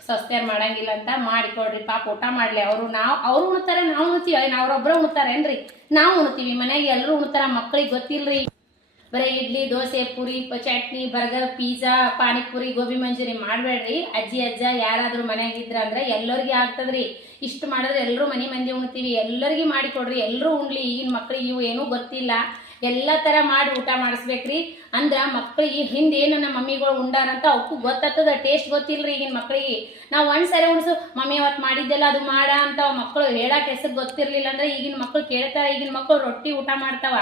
ಸಸ್ತ್ಯಾರು ಮಾಡಂಗಿಲ್ಲ ಅಂತ ಮಾಡಿಕೊಡ್ರಿ, ಪಾಪ ಊಟ ಮಾಡ್ಲಿ. ಅವರು ನಾವು, ಅವ್ರು ಉಣ್ತಾರೆ, ನಾವು ಉಣ್ತೀವಿ. ಅವ್ರೊಬ್ರ ಉಣ್ತಾರೇನ್ರಿ ನಾವು ಉಣ್ತೀವಿ. ಮನೆಗೆ ಎಲ್ಲರೂ ಉಣ್ತಾರ, ಮಕ್ಳಿಗೆ ಗೊತ್ತಿಲ್ರಿ. ಬರೀ ಇಡ್ಲಿ, ದೋಸೆ, ಪೂರಿ ಚಟ್ನಿ, ಬರ್ಗರ್, ಪಿಜ್ಜಾ, ಪಾನಿಪುರಿ, ಗೋಬಿ ಮಂಚೂರಿ ಮಾಡಬೇಡ್ರಿ. ಅಜ್ಜಿ, ಅಜ್ಜ ಯಾರಾದ್ರೂ ಮನ್ಯಾಗಿದ್ರ ಅಂದ್ರೆ ಎಲ್ಲರಿಗೆ ಆಗ್ತದ್ರಿ. ಇಷ್ಟು ಮಾಡಿದ್ರೆ ಎಲ್ಲರೂ ಮನೆ ಮಂದಿ ಉಣ್ತೀವಿ. ಎಲ್ಲರಿಗೆ ಮಾಡಿಕೊಡ್ರಿ. ಎಲ್ಲರೂ ಉಣ್ಲಿ. ಈಗಿನ ಮಕ್ಳಿಗೆ ಇವು ಏನೂ ಗೊತ್ತಿಲ್ಲ. ಎಲ್ಲ ಥರ ಮಾಡಿ ಊಟ ಮಾಡಿಸ್ಬೇಕ್ರಿ. ಅಂದ್ರ ಮಕ್ಳಿಗೆ ಹಿಂದೆ ಏನು ನಮ್ಮ ಮಮ್ಮಿಗಳು ಉಂಡಾರಂತ ಅವಕ್ಕೂ ಗೊತ್ತಾಗ್ತದ ಟೇಸ್ಟ್ ಗೊತ್ತಿಲ್ರಿ ಈಗಿನ ಮಕ್ಳಿಗೆ. ನಾವು ಒಂದು ಸರಿ ಉಣ್ಸು ಮಮ್ಮಿ ಅವತ್ತು ಮಾಡಿದ್ದೆಲ್ಲ ಅದು ಮಾಡ ಅಂತ ಮಕ್ಕಳು ಹೇಳಕ್ಕೆ ಹೆಸರು ಗೊತ್ತಿರಲಿಲ್ಲ ಅಂದ್ರೆ ಈಗಿನ ಮಕ್ಕಳು ಕೇಳ್ತಾರೆ, ಈಗಿನ ಮಕ್ಕಳು ರೊಟ್ಟಿ ಊಟ ಮಾಡ್ತಾವ.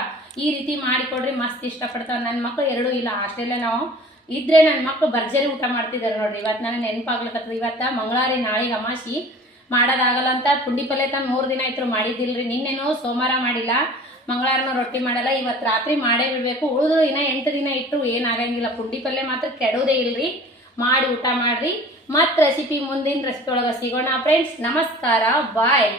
ಈ ರೀತಿ ಮಾಡಿಕೊಡ್ರಿ, ಮಸ್ತ್ ಇಷ್ಟಪಡ್ತಾವ. ನನ್ನ ಮಕ್ಕಳು ಎರಡೂ ಇಲ್ಲ ಹಾಸ್ಟೆಲ್ಲೇ ನಾವು ಇದ್ರೆ ನನ್ನ ಮಕ್ಕಳು ಭರ್ಜರಿ ಊಟ ಮಾಡ್ತಿದ್ದಾರೆ ನೋಡ್ರಿ. ಇವತ್ತು ನನಗೆ ನೆನಪಾಗ್ಲತ್ತದ ಇವತ್ತು ಮಂಗಳಾರಿ ನಾಳೆ ಅಮಾಸಿ. ಮಾಡೋದಾಗಲ್ಲ ಅಂತ ಪುಂಡಿ ಪಲ್ಯ ತಂದು ಮೂರು ದಿನ ಆಯ್ತು ಮಾಡಿದ್ದಿಲ್ರಿ. ನಿನ್ನೆನೂ ಸೋಮವಾರ ಮಾಡಿಲ್ಲ. ಮಂಗಳವಾರನ ರೊಟ್ಟಿ ಮಾಡಲ್ಲ ಇವತ್ತು ರಾತ್ರಿ ಮಾಡೇ ಬಿಡಬೇಕು. ಉಳಿದು ಇನ್ನ ಎಂಟು ದಿನ ಇಟ್ಟು ಏನಾಗಂಗಿಲ್ಲ ಪುಂಡಿ ಪಲ್ಯ ಮಾತ್ರ ಕೆಡೋದೇ ಇಲ್ರಿ. ಮಾಡಿ ಊಟ ಮಾಡ್ರಿ. ಮತ್ತು ರೆಸಿಪಿ ಮುಂದಿನ ರೆಸಿಪಿ ಒಳಗೆ ಸಿಗೋಣ ಫ್ರೆಂಡ್ಸ್ ನಮಸ್ಕಾರ. ಬಾಯ್